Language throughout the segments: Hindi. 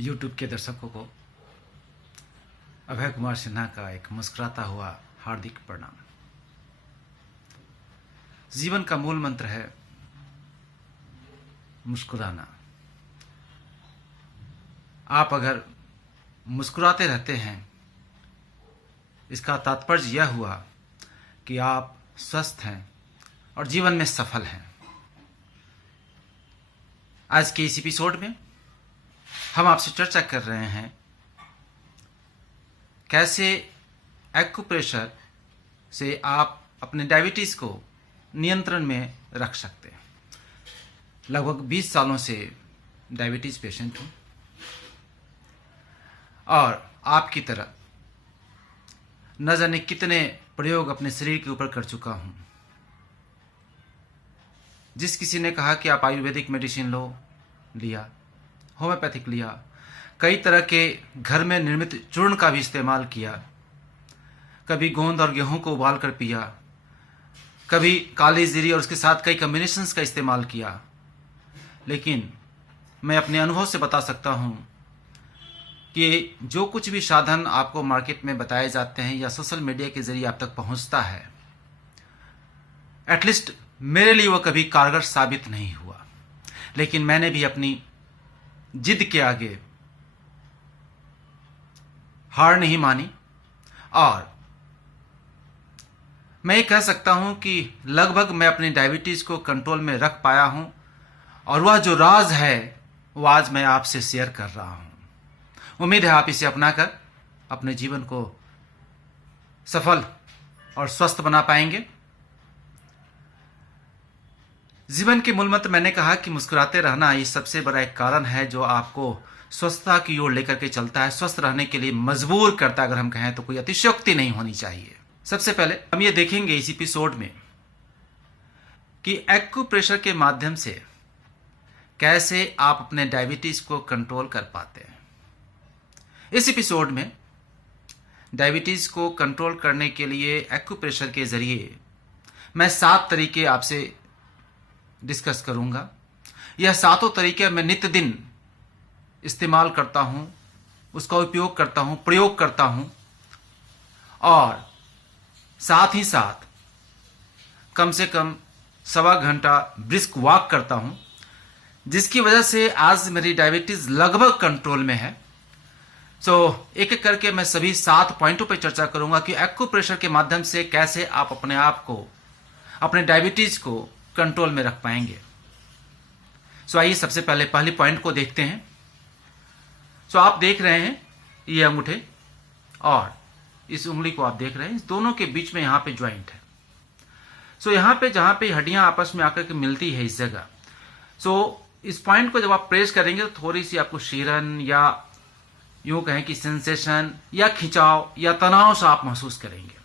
यूट्यूब के दर्शकों को अभय कुमार सिन्हा का एक मुस्कुराता हुआ हार्दिक प्रणाम। जीवन का मूल मंत्र है मुस्कुराना। आप अगर मुस्कुराते रहते हैं, इसका तात्पर्य यह हुआ कि आप स्वस्थ हैं और जीवन में सफल हैं। आज के इस एपिसोड में हम आपसे चर्चा कर रहे हैं कैसे एक्यूप्रेशर से आप अपने डायबिटीज़ को नियंत्रण में रख सकते हैं। लगभग 20 सालों से डायबिटीज़ पेशेंट हूँ और आपकी तरह न जाने कितने प्रयोग अपने शरीर के ऊपर कर चुका हूँ। जिस किसी ने कहा कि आप आयुर्वेदिक मेडिसिन लो, लिया, होम्योपैथिक लिया, कई तरह के घर में निर्मित चूर्ण का भी इस्तेमाल किया, कभी गोंद और गेहूं को उबाल कर पिया, कभी काली जीरी और उसके साथ कई कॉम्बिनेशंस का इस्तेमाल किया। लेकिन मैं अपने अनुभव से बता सकता हूं कि जो कुछ भी साधन आपको मार्केट में बताए जाते हैं या सोशल मीडिया के जरिए आप तक पहुंचता है, एटलीस्ट मेरे लिए वह कभी कारगर साबित नहीं हुआ। लेकिन मैंने भी अपनी जिद के आगे हार नहीं मानी और मैं ये कह सकता हूं कि लगभग मैं अपनी डायबिटीज़ को कंट्रोल में रख पाया हूं और वह जो राज है वो आज मैं आपसे शेयर कर रहा हूं। उम्मीद है आप इसे अपनाकर अपने जीवन को सफल और स्वस्थ बना पाएंगे। जीवन के मूल मंत्र मैंने कहा कि मुस्कुराते रहना ये सबसे बड़ा एक कारण है जो आपको स्वस्थता की ओर लेकर के चलता है, स्वस्थ रहने के लिए मजबूर करता है। अगर हम कहें तो कोई अतिशयोक्ति नहीं होनी चाहिए। सबसे पहले हम ये देखेंगे इस एपिसोड में कि एक्यूप्रेशर के माध्यम से कैसे आप अपने डायबिटीज को कंट्रोल कर पाते हैं। इस एपिसोड में डायबिटीज को कंट्रोल करने के लिए एक्यूप्रेशर के जरिए मैं 7 तरीके आपसे डिस्कस करूंगा। यह 7 तरीके मैं नित्य दिन इस्तेमाल करता हूं, उसका उपयोग करता हूं, प्रयोग करता हूं और साथ ही साथ कम से कम 1.25 घंटा ब्रिस्क वॉक करता हूं, जिसकी वजह से आज मेरी डायबिटीज लगभग कंट्रोल में है। एक एक करके मैं सभी 7 पॉइंटों पर चर्चा करूंगा कि एक्यूप्रेशर के माध्यम से कैसे आप अपने आप को, अपने डायबिटीज को कंट्रोल में रख पाएंगे। आइए सबसे पहले पहली पॉइंट को देखते हैं। आप देख रहे हैं ये अंगूठे और इस उंगली को आप देख रहे हैं, इस दोनों के बीच में यहां पे ज्वाइंट है। यहां पे जहां पे हड्डियां आपस में आकर के मिलती है इस जगह, इस पॉइंट को जब आप प्रेस करेंगे तो थोड़ी सी आपको शीरन या यूं कहें कि सेंसेशन या खिंचाव या तनाव सा आप महसूस करेंगे।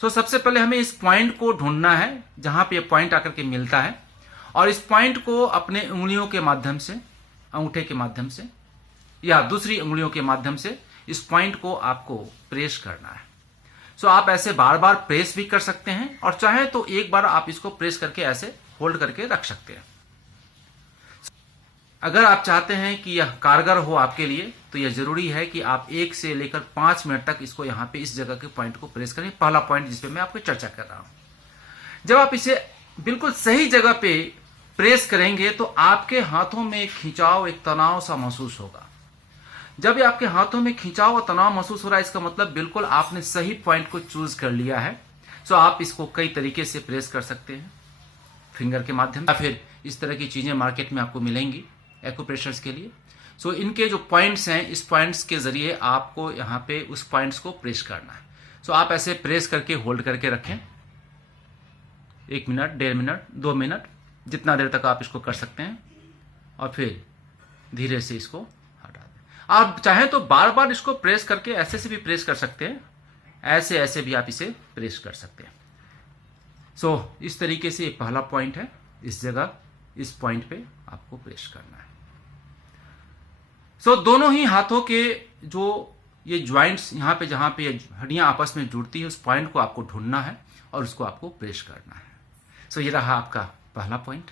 सबसे पहले हमें इस पॉइंट को ढूंढना है जहां पे पॉइंट आकर के मिलता है और इस पॉइंट को अपने उंगलियों के माध्यम से, अंगूठे के माध्यम से या दूसरी उंगलियों के माध्यम से इस पॉइंट को आपको प्रेस करना है। आप ऐसे बार बार प्रेस भी कर सकते हैं और चाहे तो एक बार आप इसको प्रेस करके ऐसे होल्ड करके रख सकते हैं। अगर आप चाहते हैं कि यह कारगर हो आपके लिए तो यह जरूरी है कि आप 1 से लेकर 5 मिनट तक इसको यहां पे इस जगह के पॉइंट को प्रेस करें। पहला पॉइंट जिस पे मैं आपको चर्चा कर रहा हूं, जब आप इसे बिल्कुल सही जगह पे प्रेस करेंगे तो आपके हाथों में एक खिंचाव, एक तनाव सा महसूस होगा। जब ये आपके हाथों में खिंचाव और तनाव महसूस हो रहा है, इसका मतलब बिल्कुल आपने सही पॉइंट को चूज कर लिया है। आप इसको कई तरीके से प्रेस कर सकते हैं, फिंगर के माध्यम या फिर इस तरह की चीजें मार्केट में आपको मिलेंगी एक्यूप्रेशर्स के लिए। इनके जो पॉइंट्स हैं, इस पॉइंट्स के जरिए आपको यहाँ पे उस पॉइंट्स को प्रेस करना है। आप ऐसे प्रेस करके होल्ड करके रखें 1 मिनट, 1.5 मिनट, 2 मिनट, जितना देर तक आप इसको कर सकते हैं और फिर धीरे से इसको हटा दें। आप चाहें तो बार बार इसको प्रेस करके ऐसे से भी प्रेस कर सकते हैं, ऐसे ऐसे भी आप इसे प्रेस कर सकते हैं। इस तरीके से ये पहला पॉइंट है, इस जगह इस पॉइंट पे आपको प्रेस करना है। दोनों ही हाथों के जो ये ज्वाइंट्स यहां पे जहां पे हड्डियां आपस में जुड़ती है, उस पॉइंट को आपको ढूंढना है और उसको आपको प्रेस करना है। ये रहा आपका पहला पॉइंट।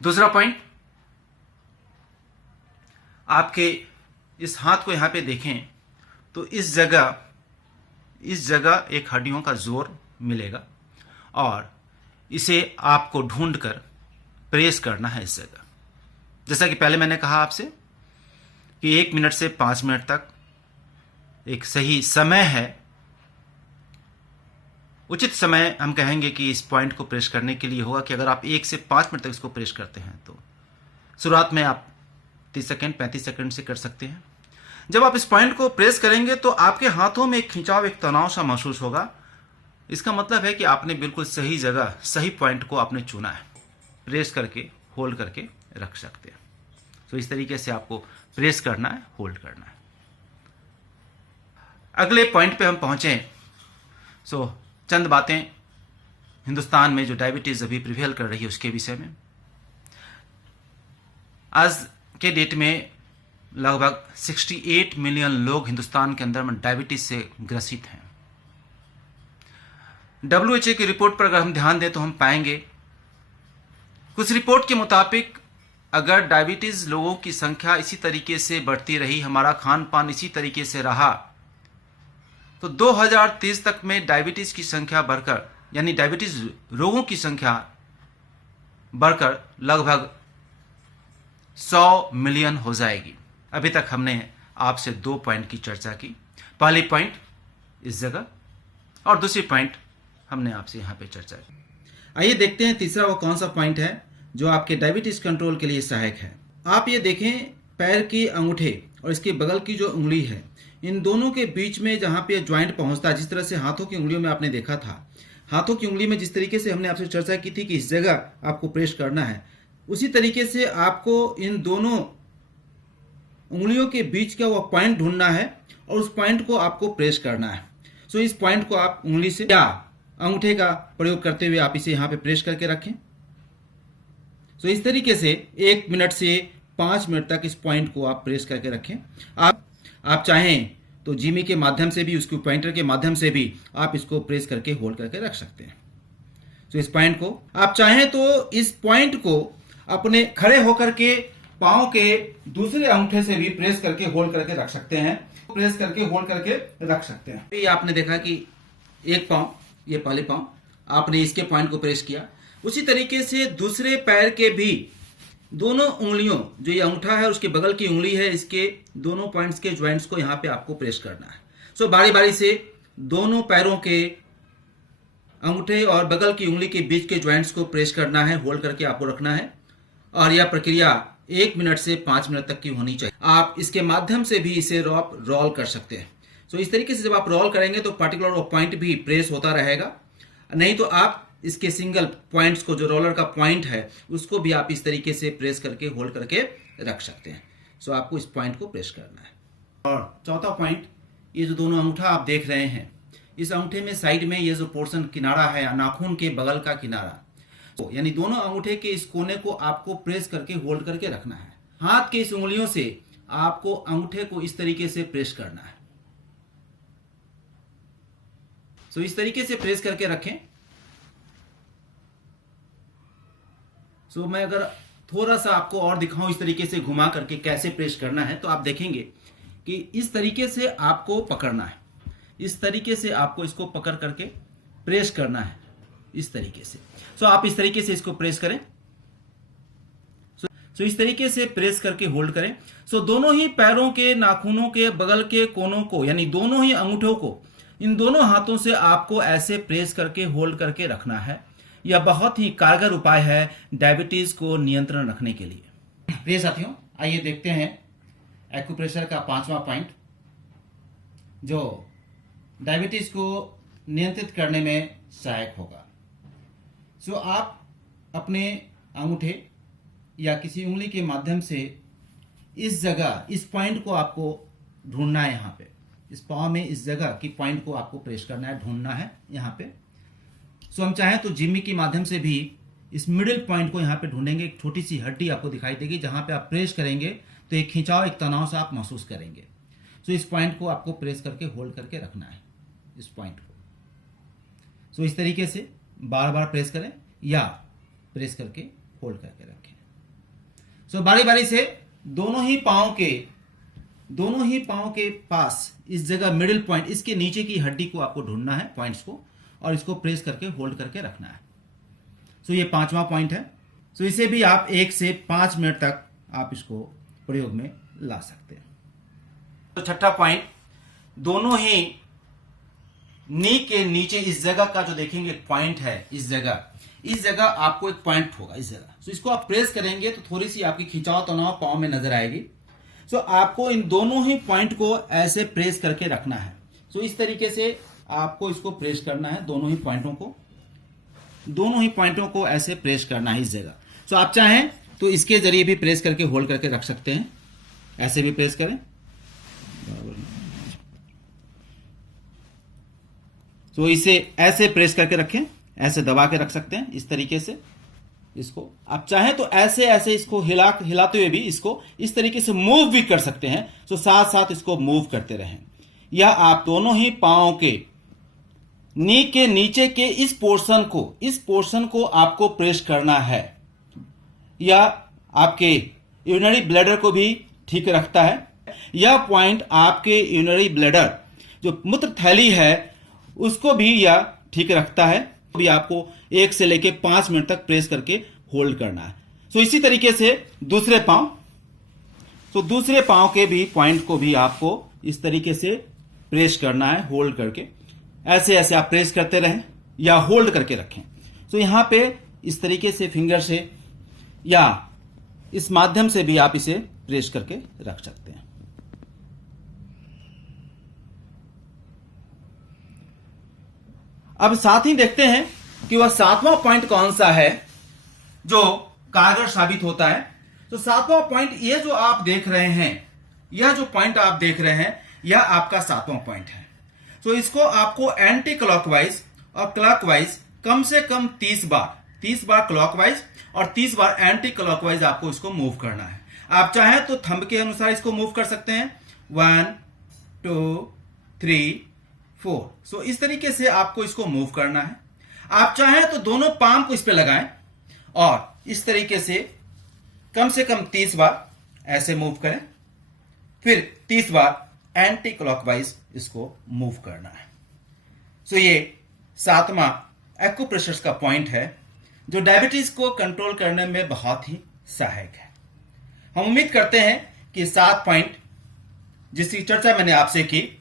दूसरा पॉइंट, आपके इस हाथ को यहाँ पे देखें तो इस जगह एक हड्डियों का जोर मिलेगा और इसे आपको ढूंढकर प्रेस करना है इस जगह। जैसा कि पहले मैंने कहा आपसे कि 1 मिनट से 5 मिनट तक एक सही समय है, उचित समय हम कहेंगे कि इस पॉइंट को प्रेस करने के लिए होगा कि अगर आप 1 से 5 मिनट तक इसको प्रेस करते हैं तो शुरुआत में आप 30 सेकंड 35 सेकंड से कर सकते हैं। जब आप इस पॉइंट को प्रेस करेंगे तो आपके हाथों में एक खिंचाव, एक तनाव सा महसूस होगा। इसका मतलब है कि आपने बिल्कुल सही जगह, सही पॉइंट को आपने चुना है। प्रेस करके होल्ड करके रख सकते हैं। तो इस तरीके से आपको प्रेस करना है, होल्ड करना है। अगले पॉइंट पे हम पहुंचे। चंद बातें हिंदुस्तान में जो डायबिटीज अभी प्रिवेल कर रही है उसके विषय में। आज के डेट में लगभग 68 मिलियन लोग हिंदुस्तान के अंदर में डायबिटीज से ग्रसित हैं। WHO की रिपोर्ट पर अगर हम ध्यान दें तो हम पाएंगे कुछ रिपोर्ट के मुताबिक अगर डायबिटीज लोगों की संख्या इसी तरीके से बढ़ती रही, हमारा खान पान इसी तरीके से रहा, तो 2030 तक में डायबिटीज की संख्या बढ़कर, यानी डायबिटीज रोगों की संख्या बढ़कर लगभग 100 मिलियन हो जाएगी। अभी तक हमने आपसे 2 पॉइंट की चर्चा की। पहली पॉइंट इस जगह और दूसरी पॉइंट हमने आपसे यहाँ पे चर्चा की। आइए देखते हैं तीसरा वो कौन सा पॉइंट है जो आपके डायबिटीज कंट्रोल के लिए सहायक है। आप ये देखें, पैर की अंगूठे और इसके बगल की जो उंगली है, इन दोनों के बीच में जहाँ पे ज्वाइंट पहुँचता है, जिस तरह से हाथों की उंगलियों में आपने देखा था, हाथों की उंगली में जिस तरीके से हमने आपसे चर्चा की थी कि इस जगह आपको प्रेस करना है, उसी तरीके से आपको इन दोनों उंगलियों के बीच का वो पॉइंट ढूंढना है और उस पॉइंट को आपको प्रेस करना है। इस पॉइंट को आप उंगली से या अंगूठे का प्रयोग करते हुए आप इसे यहाँ पे प्रेस करके रखें। इस तरीके से 1 मिनट से 5 मिनट तक इस पॉइंट को आप प्रेस करके रखें। आप चाहें तो जिमी के माध्यम से भी, उसके पॉइंटर के माध्यम से भी आप इसको प्रेस करके होल्ड करके रख सकते हैं। इस पॉइंट को आप चाहें तो इस पॉइंट को अपने खड़े होकर के पाँव के दूसरे अंगूठे से भी प्रेस करके होल्ड करके रख सकते हैं। प्रेस करके होल्ड करके रख सकते हैं। ये आपने देखा कि एक पाँव, ये पहले पाँव, आपने इसके पॉइंट को प्रेस किया। उसी तरीके से दूसरे पैर के भी दोनों उंगलियों, जो ये अंगूठा है उसके बगल की उंगली है, इसके दोनों पॉइंट्स के ज्वाइंट्स को यहाँ पे आपको प्रेस करना है। बारी बारी से दोनों पैरों के अंगूठे और बगल की उंगली के बीच के ज्वाइंट्स को प्रेस करना है, होल्ड करके आपको रखना है और यह प्रक्रिया 1 मिनट से 5 मिनट तक की होनी चाहिए। आप इसके माध्यम से भी इसे रोल कर सकते हैं। इस तरीके से जब आप रोल करेंगे तो पर्टिकुलर वो पॉइंट भी प्रेस होता रहेगा। नहीं तो आप इसके सिंगल पॉइंट्स को, जो रोलर का पॉइंट है, उसको भी आप इस तरीके से प्रेस करके होल्ड करके रख सकते हैं। आपको इस पॉइंट को प्रेस करना है। और चौथा पॉइंट, ये जो दोनों अंगूठा आप देख रहे हैं, इस अंगूठे में साइड में ये जो पोर्शन किनारा है, नाखून के बगल का किनारा, यानी दोनों अंगूठे के इस कोने को आपको प्रेस करके होल्ड करके रखना है। हाथ के इस उंगलियों से आपको अंगूठे को इस तरीके से प्रेस करना है। इस तरीके से प्रेस करके रखें। मैं अगर थोड़ा सा आपको और दिखाऊं इस तरीके से घुमा करके कैसे प्रेस करना है, तो आप देखेंगे कि इस तरीके से आपको पकड़ना है। इस तरीके से आपको इसको पकड़ करके प्रेस करना है, इस तरीके से। आप इस तरीके से इसको प्रेस करें। इस तरीके से प्रेस करके होल्ड करें। दोनों ही पैरों के नाखूनों के बगल के कोनों को, यानी दोनों ही अंगूठों को इन दोनों हाथों से आपको ऐसे प्रेस करके होल्ड करके रखना है। यह बहुत ही कारगर उपाय है डायबिटीज को नियंत्रण रखने के लिए। प्रिय साथियों, आइए देखते हैं एक्यूप्रेशर का 5वां पॉइंट, जो डायबिटीज को नियंत्रित करने में सहायक होगा। आप अपने अंगूठे या किसी उंगली के माध्यम से इस जगह, इस पॉइंट को आपको ढूंढना है। यहाँ पे इस पाँव में इस जगह की पॉइंट को आपको प्रेस करना है, ढूंढना है यहाँ पे। हम चाहें तो जिमी के माध्यम से भी इस मिडिल पॉइंट को यहाँ पे ढूंढेंगे। एक छोटी सी हड्डी आपको दिखाई देगी, जहाँ पे आप प्रेस करेंगे तो एक खिंचाव, एक तनाव सा आप महसूस करेंगे। इस पॉइंट को आपको प्रेस करके होल्ड करके रखना है, इस पॉइंट को। इस तरीके से बार बार प्रेस करें या प्रेस करके होल्ड करके रखें। बारी बारी से दोनों ही पाँव के पास इस जगह मिडिल पॉइंट, इसके नीचे की हड्डी को आपको ढूंढना है, पॉइंट्स को, और इसको प्रेस करके होल्ड करके रखना है। सो ये 5वां पॉइंट है। सो इसे भी आप 1 से 5 मिनट तक आप इसको प्रयोग में ला सकते हैं। तो 6ठा पॉइंट, दोनों ही नी के नीचे इस जगह का जो देखेंगे पॉइंट है, इस जगह आपको एक पॉइंट होगा इस जगह। सो इसको आप प्रेस करेंगे तो थोड़ी सी आपकी खिंचाव तनाव पाँव में नजर आएगी। सो आपको इन दोनों ही पॉइंट को ऐसे प्रेस करके रखना है। सो इस तरीके से आपको इसको प्रेस करना है, दोनों ही पॉइंटों को ऐसे प्रेस करना है इस जगह। सो आप चाहें तो इसके जरिए भी प्रेस करके होल्ड करके रख सकते हैं, ऐसे भी प्रेस करें। तो इसे ऐसे प्रेस करके रखें, ऐसे दबा के रख सकते हैं इस तरीके से। इसको आप चाहें तो ऐसे इसको हिलाते हुए भी इसको इस तरीके से मूव भी कर सकते हैं। तो साथ साथ इसको मूव करते रहें। या आप दोनों ही पांव के नी के नीचे के इस पोर्शन को आपको प्रेस करना है। या आपके यूरिनरी ब्लैडर को भी ठीक रखता है। यह पॉइंट आपके यूरिनरी ब्लैडर जो मूत्र थैली है उसको भी यह ठीक रखता है। भी आपको 1 से लेके 5 मिनट तक प्रेस करके होल्ड करना है। सो इसी तरीके से दूसरे पांव के भी पॉइंट को भी आपको इस तरीके से प्रेस करना है, होल्ड करके। ऐसे आप प्रेस करते रहें या होल्ड करके रखें। सो यहां पे इस तरीके से फिंगर से या इस माध्यम से भी आप इसे प्रेस करके रख सकते हैं। अब साथ ही देखते हैं कि वह 7वां पॉइंट कौन सा है जो कारगर साबित होता है। तो 7वां पॉइंट, ये जो आप देख रहे हैं, यह जो पॉइंट आप देख रहे हैं, यह आपका 7वां पॉइंट है। तो इसको आपको एंटी क्लॉकवाइज और क्लॉकवाइज कम से कम 30 बार क्लॉकवाइज और 30 बार एंटी क्लॉकवाइज आपको इसको मूव करना है। आप चाहें तो थंब के अनुसार इसको मूव कर सकते हैं, 1 2 3 4। सो इस तरीके से आपको इसको मूव करना है। आप चाहें तो दोनों पाम को इस पे लगाएं और इस तरीके से कम 30 बार ऐसे मूव करें, फिर 30 बार एंटी क्लॉकवाइज इसको मूव करना है। सो ये 7वां एक्यूप्रेशर का पॉइंट है जो डायबिटीज को कंट्रोल करने में बहुत ही सहायक है। हम उम्मीद करते हैं कि 7 पॉइंट जिसकी चर्चा मैंने आपसे की,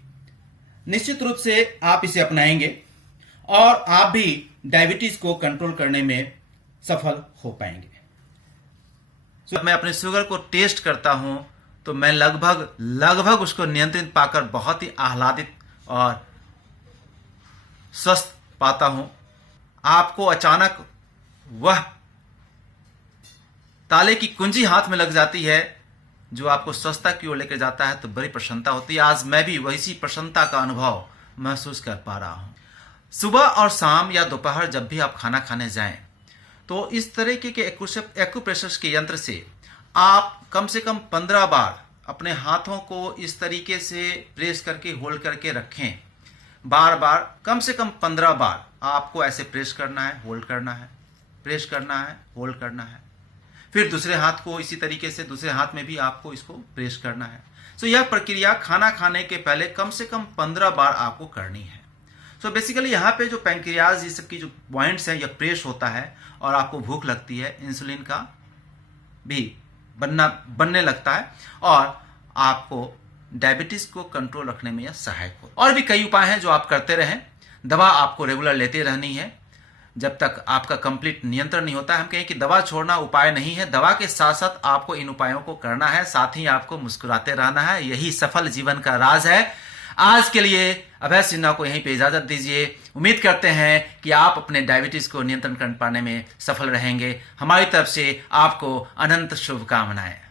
निश्चित रूप से आप इसे अपनाएंगे और आप भी डायबिटीज को कंट्रोल करने में सफल हो पाएंगे। जब मैं अपने शुगर को टेस्ट करता हूं तो मैं लगभग उसको नियंत्रित पाकर बहुत ही आह्लादित और स्वस्थ पाता हूं। आपको अचानक वह ताले की कुंजी हाथ में लग जाती है जो आपको स्वस्थता की ओर लेकर जाता है, तो बड़ी प्रसन्नता होती है। आज मैं भी वैसी प्रसन्नता का अनुभव महसूस कर पा रहा हूं। सुबह और शाम या दोपहर जब भी आप खाना खाने जाएं तो इस तरीके के एक्यूप्रेशर के यंत्र से आप कम से कम 15 बार अपने हाथों को इस तरीके से प्रेस करके होल्ड करके रखें। बार बार कम से कम 15 बार आपको ऐसे प्रेस करना है, होल्ड करना है, प्रेस करना है, होल्ड करना है। फिर दूसरे हाथ को इसी तरीके से दूसरे हाथ में भी आपको इसको प्रेस करना है। सो यह प्रक्रिया खाना खाने के पहले कम से कम 15 बार आपको करनी है। सो बेसिकली यहाँ पे जो पैंक्रियाज ये सब की जो पॉइंट्स हैं यह प्रेस होता है और आपको भूख लगती है, इंसुलिन का भी बनने लगता है और आपको डायबिटीज को कंट्रोल रखने में यह सहायक हो। और भी कई उपाय हैं जो आप करते रहें। दवा आपको रेगुलर लेते रहनी है जब तक आपका कंप्लीट नियंत्रण नहीं होता है। हम कहें कि दवा छोड़ना उपाय नहीं है, दवा के साथ साथ आपको इन उपायों को करना है, साथ ही आपको मुस्कुराते रहना है। यही सफल जीवन का राज है। आज के लिए अभय सिन्हा को यहीं पे इजाजत दीजिए। उम्मीद करते हैं कि आप अपने डायबिटीज को नियंत्रण कर पाने में सफल रहेंगे। हमारी तरफ से आपको अनंत शुभकामनाएं।